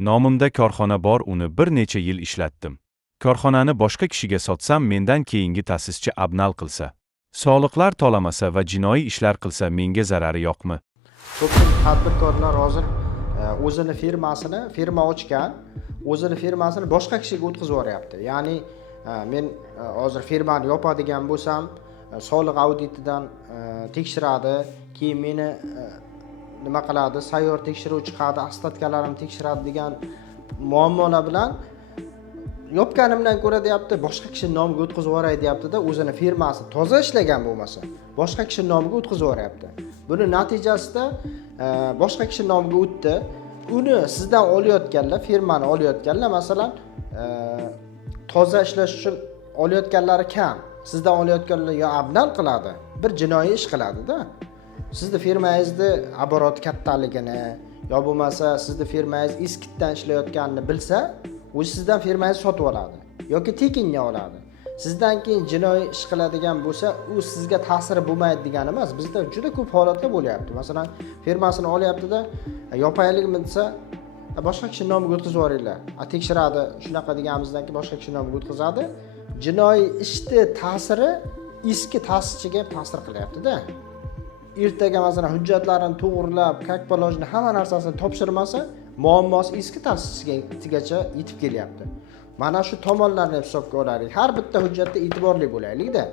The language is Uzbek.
Nomimda korxona bor, uni bir necha yil ishlatdim. Korxonani boshqa kishiga sotsam, mendan keyingi ta'sischi abnal qilsa, soliqlar to'lamasa va jinoiy ishlar qilsa menga zarari yo'qmi? Ko'pchilik tadbirkorlar hozir o'zini firma ochgan, o'zini firmasini boshqa kishiga o'tkazib yuboryapti. Ya'ni men hozir firmani yopadigan bo'lsam, soliq auditidan tekshiradi, keyin meni nima qiladi, sayyor tekshiruv chiqadi, ostatkalarimni tekshiradi degan muammolar bilan yopganimdan ko'ra deyapti, boshqa kishi nomiga o'tkazib yuboray deyapti-da, o'zini firmasi toza ishlagan bo'lmasa, boshqa kishi nomiga o'tkazib yuboryapti. Buni natijasida boshqa kishi nomiga o'tdi. Uni sizdan olayotganlar, firmani olayotganlar, masalan, toza ishlash uchun olayotganlari kam. Sizdan olayotganlar yo abnal qiladi, bir jinoiy ish qiladi-da. Sizni firmangizni oborot kattaligini yo bo'lmasa sizni firmangiz eskitdan ishlayotganini bilsa, u sizdan firmangizni sotib oladi yoki tekinga oladi. Sizdan keyin jinoiy ish qiladigan bo'lsa, u sizga ta'siri bo'lmaydi degani emas. Bizda juda ko'p holatlar bo'lyapti. Masalan, firmasini olyapti-da, yopaylikmi desa, boshqa kishi nomiga o'tkazib yuboringlar. Tekshiradi, shunaqa deganimizdan keyin boshqa kishi nomiga o'tkazadi. Jinoiy ishni ta'siri eski ta'sischiga ta'sir qilyapti-da. Ertaga masalan hujjatlarini to'g'rilab, как положено hamma narsasini topshirmasa, muammosi eski ta'sischigacha yetib kelyapti. Mana shu tomonlarni hisobga olaylik. Har bitta hujjatda e'tiborli bo'laylik-da.